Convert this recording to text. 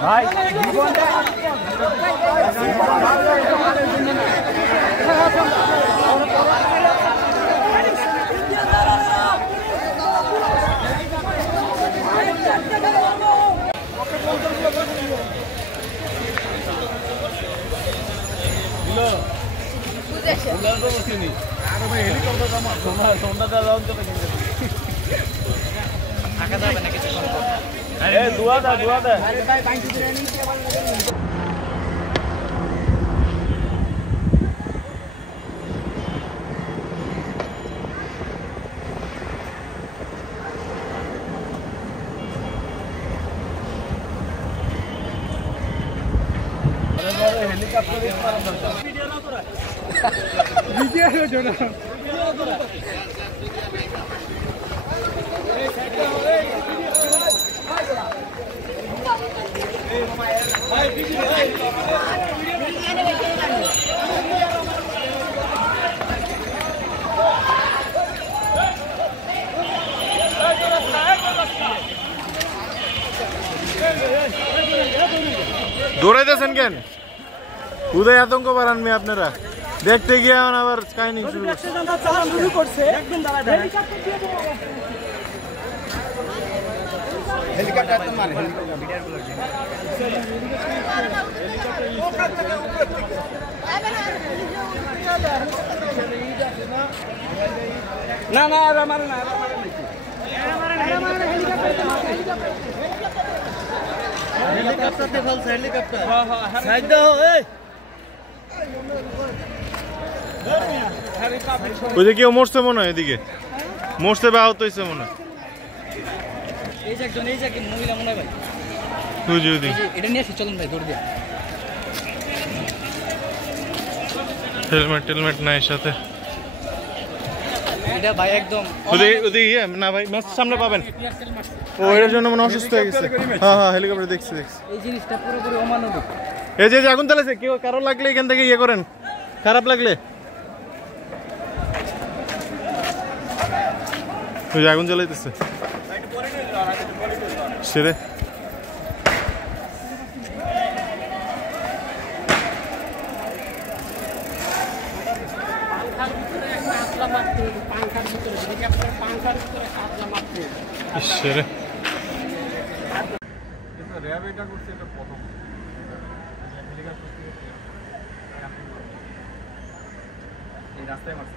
ভাই দুয়া দে দৌড়াইতেছেন কেন? উদয় আতঙ্ক বাড়ান মেয়ে আপনারা দেখতে গিয়ে আবার কাহিনী শুরু করছে। না না আমার না হেলিকপ্টারতে ফেলছে হেলিকপ্টার। সাইড দাও এই ওই যে কেউ মরছে মনে হয়, এদিকে মরছে বা আহত হয়েছে মনে হয়। এই যে একজন, এই যে একজন মহিলা মনে হয় ভাই। তুই যদি এটা নিয়ে আসি চলুন ভাই, দৌড় দিয়ে। হেলমেট টেলমেট নাই সাথে। এটা ভাই একদম ওদিকে না ভাই, ম্যাচ সামনে পাবেন। ও এর জন্য মনে অসুস্থ হয়ে গেছে। হ্যাঁ হ্যাঁ হেলিকপ্টার দেখছি। এই জিনিসটা পুরোপুরি অমানবিক। এই যে আগুন জ্বালাইছে, কেউ কারো লাগলে এখান থেকে ইয়ে করেন, খারাপ লাগলে। ওই যে আগুন জ্বালাইতেছে সেরে। রাস্তায় মারছে।